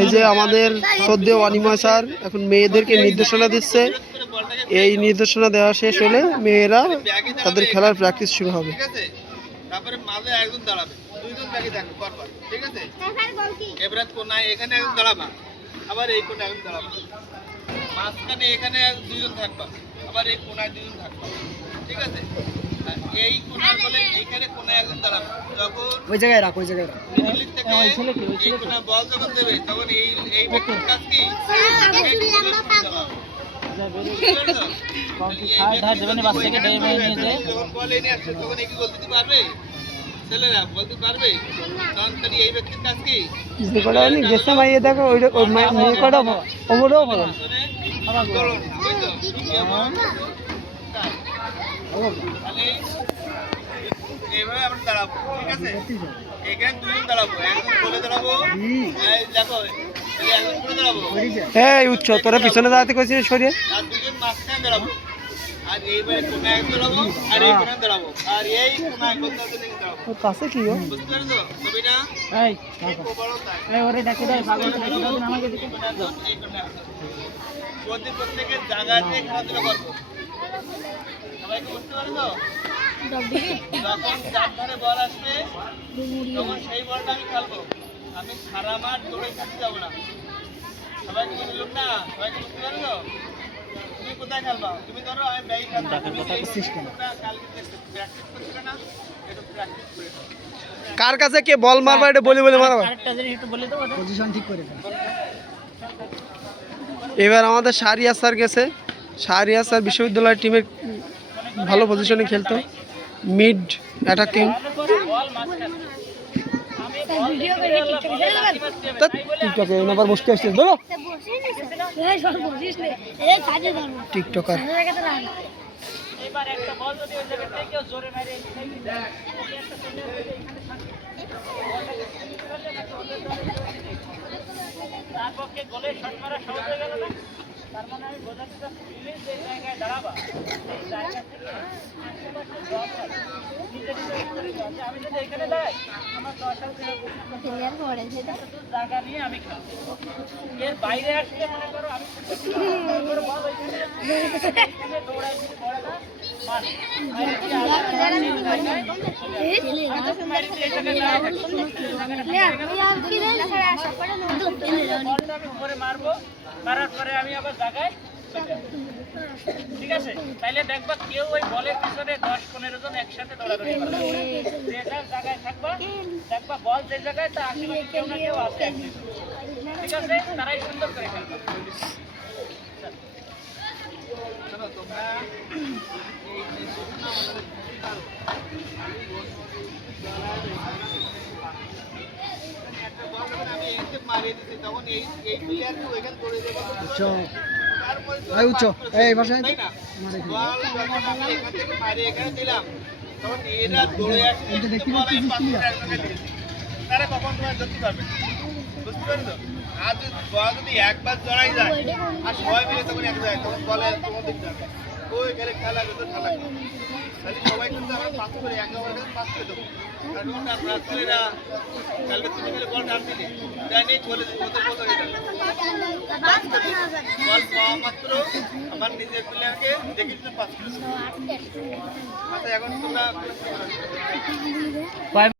এই যে আমাদের শ্রদ্ধেয় অনিমা স্যার এখন মেয়েদেরকে নির্দেশনা দিচ্ছে। এই নির্দেশনা দেওয়া শেষ হলে মেয়েরা তাদের খেলার প্র্যাকটিস শুরু হবে। তারপরে মাঝে একজন দাঁড়াবে, দুইজন ব্যাগে দেখো পরপর, ঠিক আছে? এবারে কোনায় এখানে একজন দাঁড়াবা, আবার এই কোনায় একজন দাঁড়াবা, মাঝখানে এখানে দুইজন থাকবা, আবার এই কোনায় দুইজন থাকবা, ঠিক আছে? এই কোনার বলে এইখানে কোনায় একজন দাঁড়াবে, যখন ওই জায়গায় রাখ, ওই জায়গায় রাখ। মিডল থেকে এই কোনা বল যখন দেবে তখন এই ব্যক্তির কাজ কি যখন বল এনে আসছে তখন এই কি বলতে পারবে? ছেলেরা বলতে পারবে? তখন তাহলে এই ব্যক্তির কাজ কি? দেখো মেয়ে কটা ওমরেও ভালো এইভাবে আমরা দাঁড়াবো, ঠিক আছে? এখানে দুজন দাঁড়াবো, একজন বলে দাঁড়াবো, দেখো একজন বলে দাঁড়াবো, এই উচ্চ তোরা পিছনে দাঁড়াতে কইছিস সরিয়ে, আর দুজন মাঝখানে দাঁড়াবো, আর এইবারে কোনায় এক দাঁড়াবো, আর এই কোনায় দাঁড়াবো, আর এই কোনায় দাঁড়াবো। কাছে কি গো বুঝতে পারছো তবে না? এই এই ওরে ডাকে দাও পাগল থাকে দাও আমাকে দিকে এই কোনায় প্রত্যেকের জায়গা দিয়ে খেলাধুলা করবো, সবাইকে বুঝতে পারছো? যখন চার ধারে বল আসবে তখন সেই বলটা আমি খেলবো, আমি সারা মাঠ দৌড়ে খেলতে যাবো না। সবাইকে বুঝলাম না? সবাইকে বুঝতে পারছো? তুমি কোথায় খেলবা? তুমি ধরো আমি ব্যাগ খেলবো, প্র্যাকটিস করছিলে না? একটু প্র্যাকটিস করে কার কাছে কে বল মারবা এটা বলে বলে মারবা। পজিশন ঠিক করে দাও। এবার আমাদের শাহরিয়ার স্যার গেছে। শাহরিয়ার স্যার বিশ্ববিদ্যালয়ের টিমের ভালো পজিশনে খেলতো, মিড অ্যাটাকিং। টিকটকে নাম্বার বসতে আসছে ধরো টিকটকার। এবার একটা বল যদি ওই জায়গা থেকে কেউ জোরে মারে তার পক্ষে গোলে শট মারা সহজ হয়ে গেল না? তার মানে আমি বোঝাতে চাচ্ছি যে জায়গায় দাঁড়াবা সেই জায়গা থেকে আমি যদি এখানে দাঁড়াই আমার জায়গা নিয়ে আমি খেলবো, এর বাইরে আসলে মনে করো আমি দৌড়াই পড়ে না উপরে মারবো, মারার পরে আমি আবার জায়গায়, ঠিক আছে? তাইলে দেখবা কেউ ওই বলের পিছনে 10-15 জন একসাথে দৌড়াদৌড়ি করবে, যে যার জায়গায় থাকবা দেখবা বল যে জায়গায় তা আশেপাশে কেউ না কেউ আছে, ঠিক আছে? তারাই সুন্দর করে খেলবে। তোমরা আমি এখানে মারিয়ে দিচ্ছি তখন এই প্লেয়ার তো ওইখানে দৌড়ে যাবে, এখান থেকে মারিয়ে এখানে দিলাম তখন এরা দৌড়ে আসছে, তারা কখন তোমার ধরতে পারবে? বুঝতে পারছো? আর যদি একবার জড়াই যায় আর সবাই মিলে তখন এক যায় তখন বলে তোমার দিক যাবে ওই গেলে খেলা যত খেলা তাহলে সবাই কিন্তু আমরা পাস করে এক নম্বর পাস করে দেবো। আর আমরা ছেলেরা কালকে তুমি মিলে বল ডান দিলে তাই নেই বলে ওদের মতো হয়ে যাবে, বল পাওয়া মাত্র আমার নিজের প্লেয়ারকে দেখে পাস করে। আচ্ছা এখন তোমরা